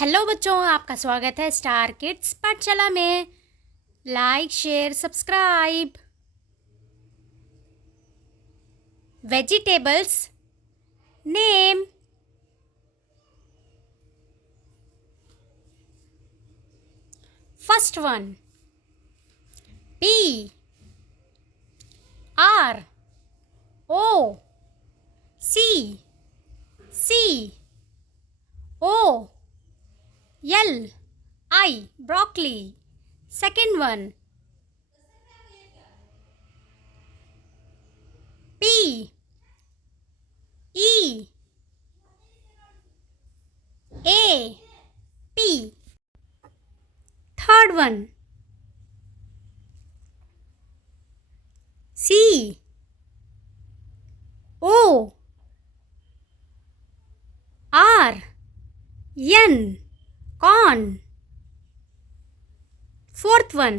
Hello बच्चों, आपका स्वागत है स्टार किड्स पाठशाला में। Like, share, subscribe. Vegetables name. First one, P R O C O L I, broccoli. Second one, P E A P. Third one, C O R N, corn. Fourth one,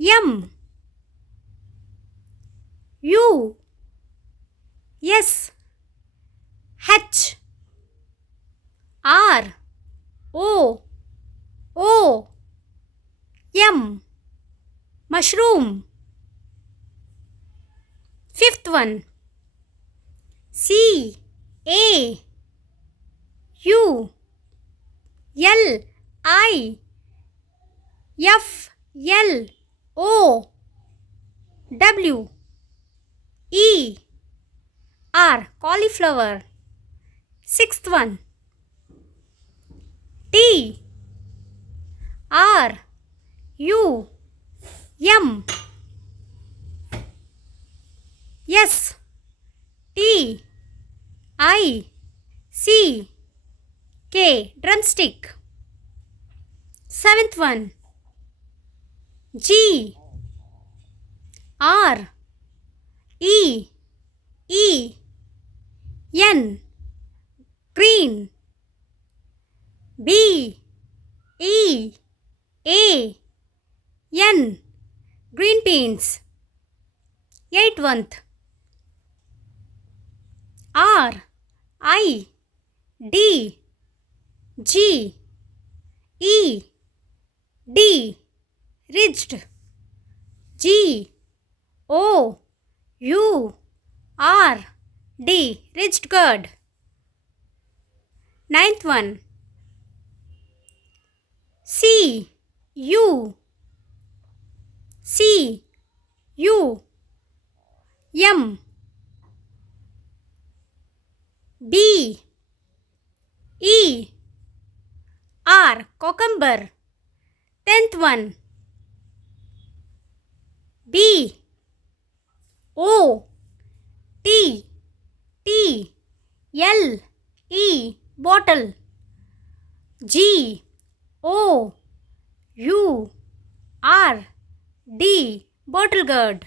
M U S H R O M, mushroom. Fifth one, C A U L I F L O W E R, cauliflower. Sixth one, T R U M S T I C K, drumstick. Seventh one, G R E N, green. B E A N, green beans. Eighth one, R I D G E D, ridged. G O U R D, ridged gourd. Ninth one, C U M B E R, cucumber. Tenth one, B O T L E, bottle. G O U R D, bottle gourd.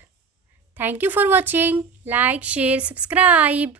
Thank you for watching. Like, share, subscribe.